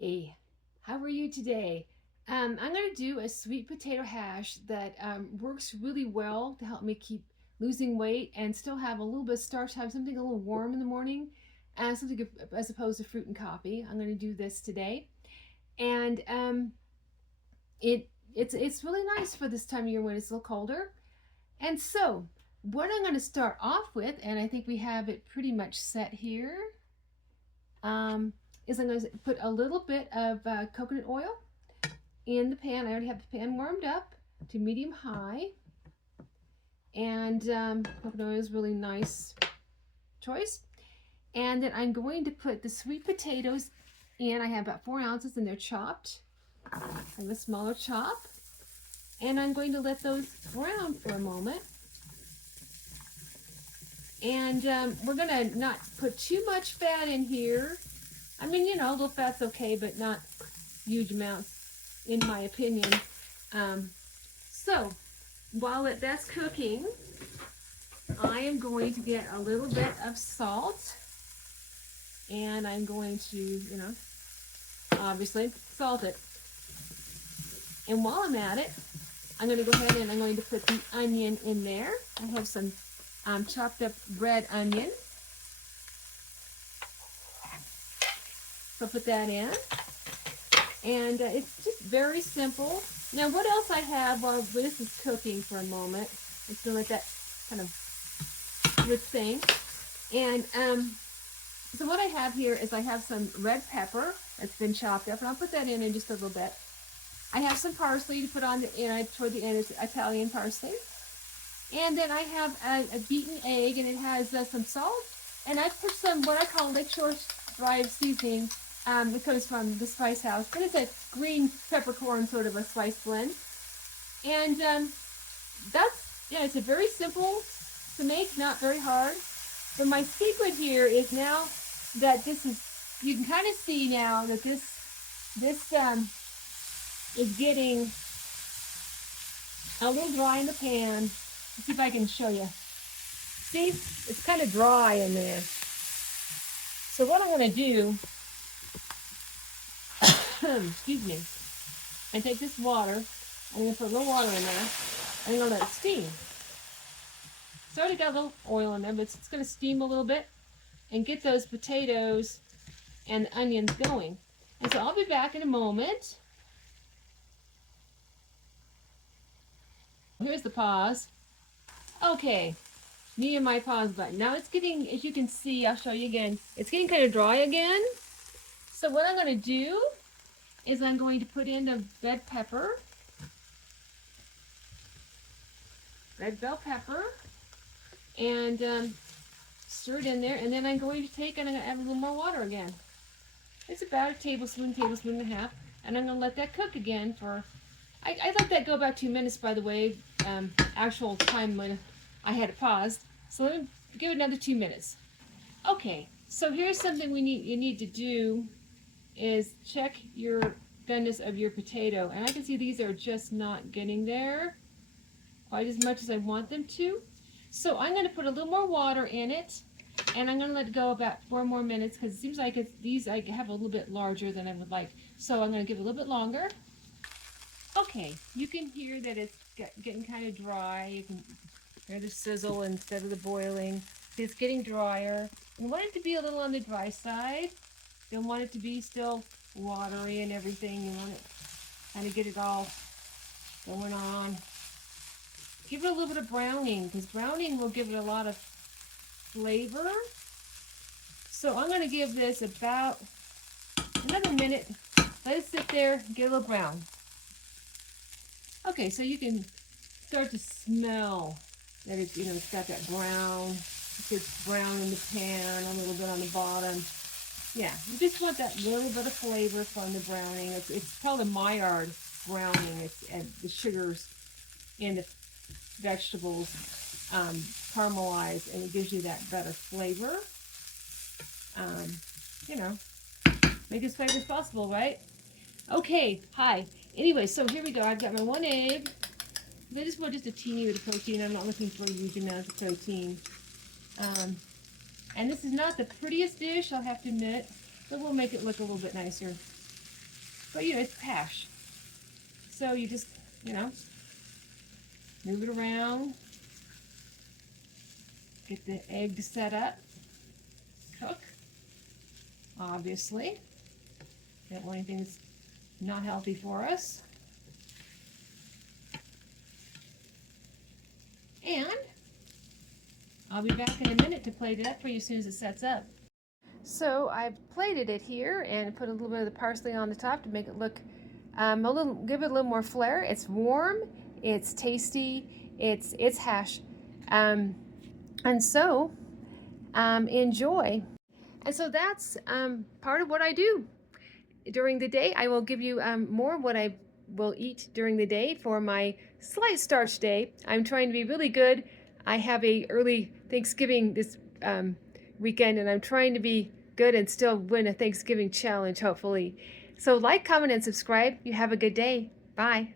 Hey, how are you today? I'm going to do a sweet potato hash that works really well to help me keep losing weight and still have a little bit of starch, have something a little warm in the morning, and something as opposed to fruit and coffee. I'm going to do this today, and it's really nice for this time of year when it's a little colder. And so, what I'm going to start off with, and I think we have it pretty much set here, um, is I'm going to put a little bit of coconut oil in the pan. I already have the pan warmed up to medium high, and coconut oil is really nice choice. And then I'm going to put the sweet potatoes in. I have about 4 ounces, and they're chopped. I have a smaller chop, and I'm going to let those brown for a moment. And we're gonna not put too much fat in here. I mean, a little fat's okay, but not huge amounts, in my opinion. So while that's cooking, I am going to get a little bit of salt, and I'm going to, obviously salt it. And while I'm at it, I'm going to go ahead and I'm going to put the onion in there. I have some chopped up red onion. So put that in. And it's just very simple. Now what else I have while this is cooking for a moment, it's going to let that kind of good thing. And so what I have here is I have some red pepper that's been chopped up, and I'll put that in just a little bit. I have some parsley to put on toward the end. It's Italian parsley. And then I have a beaten egg, and it has some salt. And I put some what I call Lakeshore Drive seasoning. It comes from the Spice House. And it's a green peppercorn sort of a spice blend. And it's a very simple to make, not very hard. But my secret here is now that you can kind of see now that this is getting a little dry in the pan. Let's see if I can show you. See, it's kind of dry in there. So what I'm going to do, excuse me, I take this water, I'm going to put a little water in there, and I'm going to let it steam. It's already got a little oil in there, but it's going to steam a little bit and get those potatoes and the onions going. And so I'll be back in a moment. Here's the pause. Okay, me and my pause button. Now it's getting, as you can see, I'll show you again, it's getting kind of dry again. So what I'm going to do is I'm going to put in the red bell pepper, and stir it in there. And then I'm going to take and I'm going to add a little more water again. It's about a tablespoon and a half. And I'm going to let that cook again for, I let that go about 2 minutes, by the way, actual time when I had it paused. So let me give it another 2 minutes. Okay, so here's something you need to do is check your goodness of your potato. And I can see these are just not getting there quite as much as I want them to. So I'm going to put a little more water in it, and I'm going to let it go about 4 more minutes because it seems like these I have a little bit larger than I would like. So I'm going to give it a little bit longer. Okay, you can hear that it's getting kind of dry. You can hear the sizzle instead of the boiling. It's getting drier. You want it to be a little on the dry side. You don't want it to be still watery and everything. You want it kind of get it all going on. Give it a little bit of browning, because browning will give it a lot of flavor. So I'm going to give this about another minute. Let it sit there, get a little brown. Okay, so you can start to smell that it's got that brown. It gets brown in the pan, a little bit on the bottom. Yeah, you just want that little bit of flavor from the browning. It's called a Maillard browning. It's the sugars in the vegetables caramelize, and it gives you that better flavor. Make as flavor as possible, right? Okay, hi. Anyway, so here we go. I've got my 1 egg. I just want just a teeny bit of protein. I'm not looking for huge amounts of protein. And this is not the prettiest dish, I'll have to admit, but we'll make it look a little bit nicer. But you know, it's hash. So you just, you know, move it around, get the egg to set up, cook, obviously. Don't want anything that's not healthy for us. And I'll be back in a minute to plate it up for you as soon as it sets up. So I've plated it here and put a little bit of the parsley on the top to make it look give it a little more flair. It's warm, it's tasty, it's hash, and so enjoy. And so that's part of what I do during the day. I will give you more of what I will eat during the day for my slight starch day. I'm trying to be really good. I have a early Thanksgiving this weekend, and I'm trying to be good and still win a Thanksgiving challenge, hopefully. So like, comment, and subscribe. You have a good day. Bye.